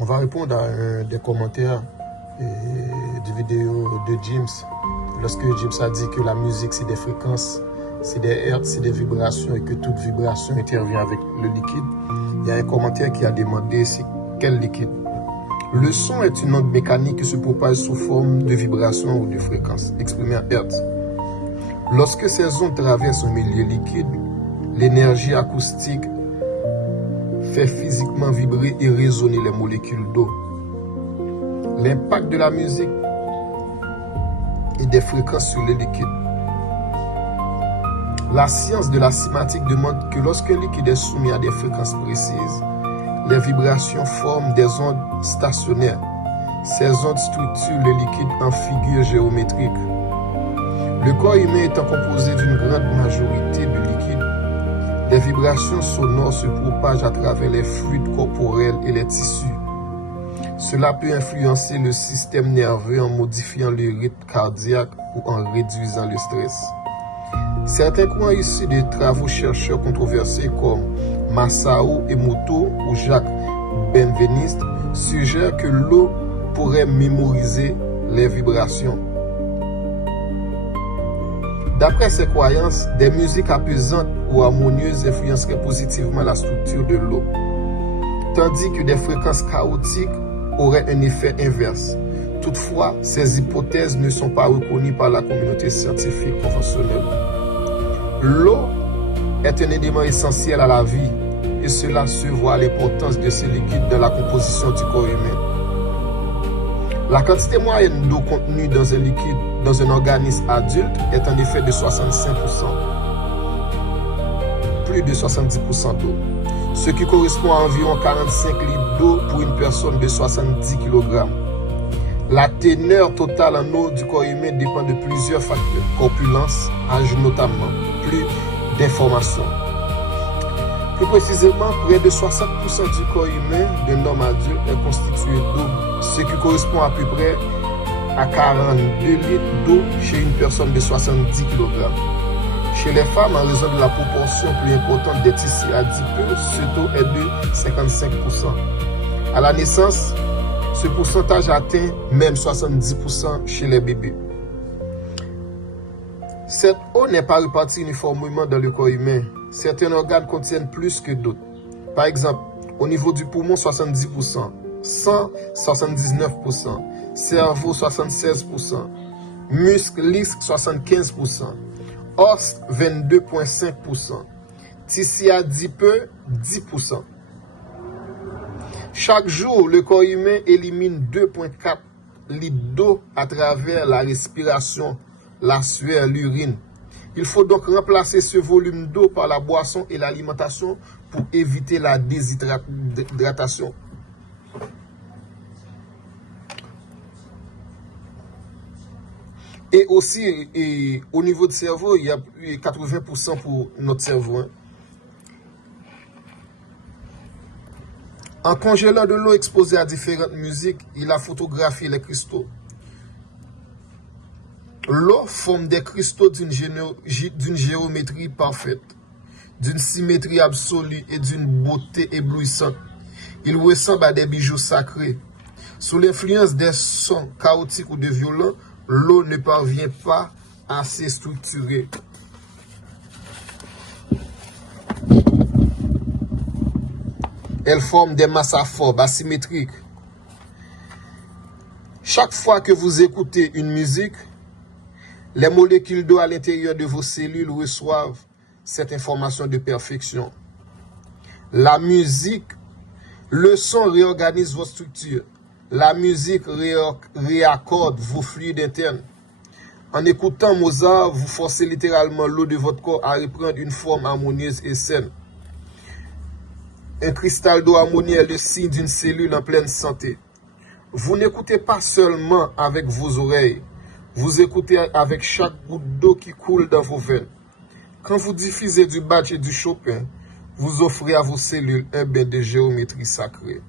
On va répondre à des commentaires des vidéos de James. Lorsque James a dit que la musique, c'est des fréquences, c'est des hertz, c'est des vibrations et que toute vibration intervient avec le liquide, il y a un commentaire qui a demandé c'est quel liquide. Le son est une onde mécanique qui se propage sous forme de vibration ou de fréquence, exprimée en hertz. Lorsque ces ondes traversent un milieu liquide, l'énergie acoustique fait physiquement vibrer et résonner les molécules d'eau. L'impact de la musique et des fréquences sur les liquides. La science de la cinématique demande que lorsque un liquide est soumis à des fréquences précises, les vibrations forment des ondes stationnaires. Ces ondes structurent le liquide en figures géométriques. Le corps humain étant composé d'une grande majorité de liquide, les vibrations sonores se propagent à travers les fluides corporels et les tissus. Cela peut influencer le système nerveux en modifiant le rythme cardiaque ou en réduisant le stress. Certains courants issus de travaux chercheurs controversés comme Masao Emoto ou Jacques Benveniste suggèrent que l'eau pourrait mémoriser les vibrations. D'après ces croyances, des musiques apaisantes ou harmonieuses influenceraient positivement la structure de l'eau, tandis que des fréquences chaotiques auraient un effet inverse. Toutefois, ces hypothèses ne sont pas reconnues par la communauté scientifique conventionnelle. L'eau est un élément essentiel à la vie et cela se voit à l'importance de ces liquides dans la composition du corps humain. La quantité moyenne d'eau contenue dans un liquide dans un organisme adulte est en effet de 65%, plus de 70% d'eau, ce qui correspond à environ 45 litres d'eau pour une personne de 70 kg. La teneur totale en eau du corps humain dépend de plusieurs facteurs, corpulence, âge notamment, plus d'informations. Plus précisément, près de 60% du corps humain d'un homme adulte est constitué d'eau, ce qui correspond à peu près à 42 litres d'eau chez une personne de 70 kg. Chez les femmes, en raison de la proportion plus importante des tissus adipeux, ce taux est de 55%. À la naissance, ce pourcentage atteint même 70% chez les bébés. Cette eau n'est pas répartie uniformément dans le corps humain. Certains organes contiennent plus que d'autres. Par exemple, au niveau du poumon, 70%, sang, 79%, cerveau, 76%, muscles lisses, 75%, os, 22,5%, tissu adipeux, 10%. Chaque jour, le corps humain élimine 2,4 litres d'eau à travers la respiration, la sueur, l'urine. Il faut donc remplacer ce volume d'eau par la boisson et l'alimentation pour éviter la déshydratation. Et aussi, au niveau du cerveau, il y a 80% pour notre cerveau. En congélant de l'eau exposée à différentes musiques, il a photographié les cristaux. L'eau forme des cristaux d'une géométrie parfaite, d'une symétrie absolue et d'une beauté éblouissante. Il ressemble à des bijoux sacrés. Sous l'influence des sons chaotiques ou de violents, l'eau ne parvient pas à se structurer. Elle forme des masses amorphes, asymétriques. Chaque fois que vous écoutez une musique, les molécules d'eau à l'intérieur de vos cellules reçoivent cette information de perfection. La musique, le son réorganise vos structures. La musique réaccorde vos fluides internes. En écoutant Mozart, vous forcez littéralement l'eau de votre corps à reprendre une forme harmonieuse et saine. Un cristal d'eau harmonie est le signe d'une cellule en pleine santé. Vous n'écoutez pas seulement avec vos oreilles, vous écoutez avec chaque goutte d'eau qui coule dans vos veines. Quand vous diffusez du Bach et du Chopin, vous offrez à vos cellules un bain de géométrie sacrée.